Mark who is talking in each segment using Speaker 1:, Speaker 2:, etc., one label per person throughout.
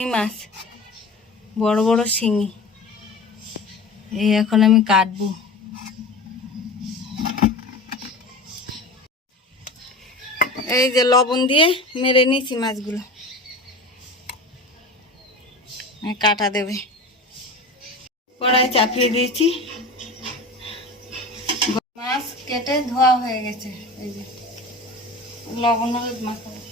Speaker 1: মাছ, বড় বড় শিঙি। এই এখন আমি কাটবো। এই যে লবণ দিয়ে মেরে নিয়েছি মাছগুলো। কাটা দেবে। কড়াই চাপিয়ে দিয়েছি। মাছ কেটে ধোয়া হয়ে গেছে। এই যে, লবণ হলুদ মাখাবো।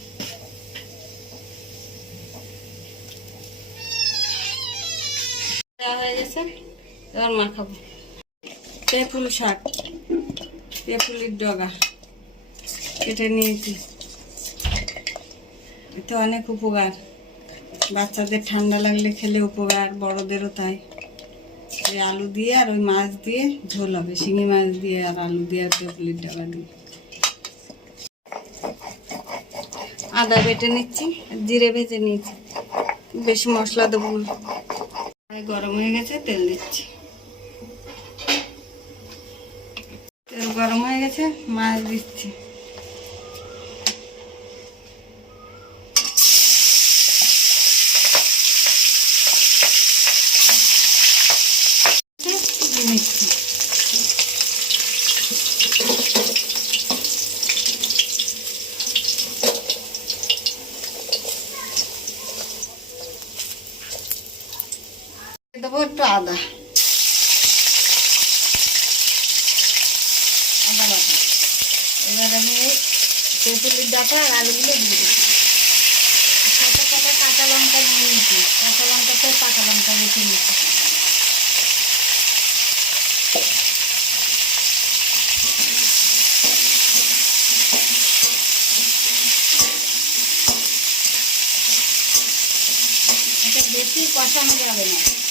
Speaker 1: গেছে এবার মাখাবো তেঁতুল শাক তেঁতুলির ডগা কেটে নিয়েছি। এতে অনেক উপকার। বাচ্চাদের ঠান্ডা লাগলে খেলে উপকার, বড়দেরও তাই। ওই আলু দিয়ে আর ওই মাছ দিয়ে ঝোল হবে, শিঙি মাছ দিয়ে আর আলু দিয়ে আর তেঁতুলির ডগা দিয়ে। আদা বেটে নিচ্ছি, জিরে ভেজে নিয়েছি। বেশি মশলা দেবো কড়াই গরম হয়ে গেছে তেল দিচ্ছি। তেল গরম হয়ে গেছে মাছ দিচ্ছি দিয়ে নিচ্ছি দেবো একটু আদা। আদা এবার আমি তেঁতুলির ডাটা আর আলুগুলো দিয়ে কাঁচা লঙ্কা নিয়ে নিচ্ছি কাঁচা লঙ্কাতে পাকা লঙ্কা রেখে এটা বেশি কষানো যাবে না।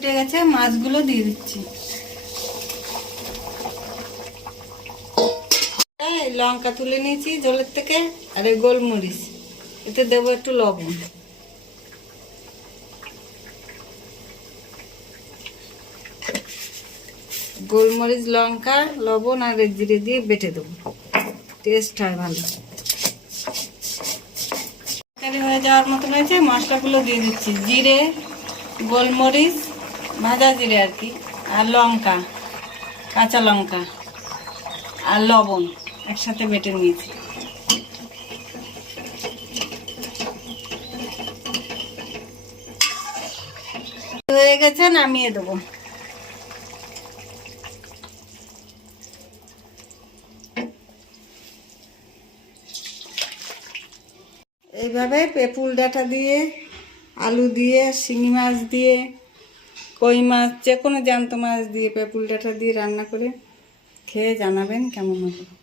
Speaker 1: ফুটে গেছে, মাছগুলো দিয়ে দিচ্ছি। লঙ্কা তুলে নিয়েছি জলের থেকে, আর এই গোলমরিচ। এতে দেবো একটু লবণ। গোলমরিচ, লঙ্কা, লবণ আর জিরে দিয়ে বেটে দেবো। টেস্ট হয় ভালো। হয়ে যাওয়ার মতো হয়েছে, মশলাগুলো দিয়ে দিচ্ছি। জিরে, গোলমরিচ ভাজা জিরে আর কি, আর লঙ্কা, কাঁচা লঙ্কা আর লবণ একসাথে বেটে নিয়েছি। হয়ে গেছে, নামিয়ে দেবো। এইভাবে পেপুল ডাঁটা দিয়ে, আলু দিয়ে, শিঙি মাছ দিয়ে কই মাছ যে কোনো জ্যান্ত মাছ দিয়ে পেপুল ডাঁটা দিয়ে রান্না করে খেয়ে জানাবেন কেমন হবে।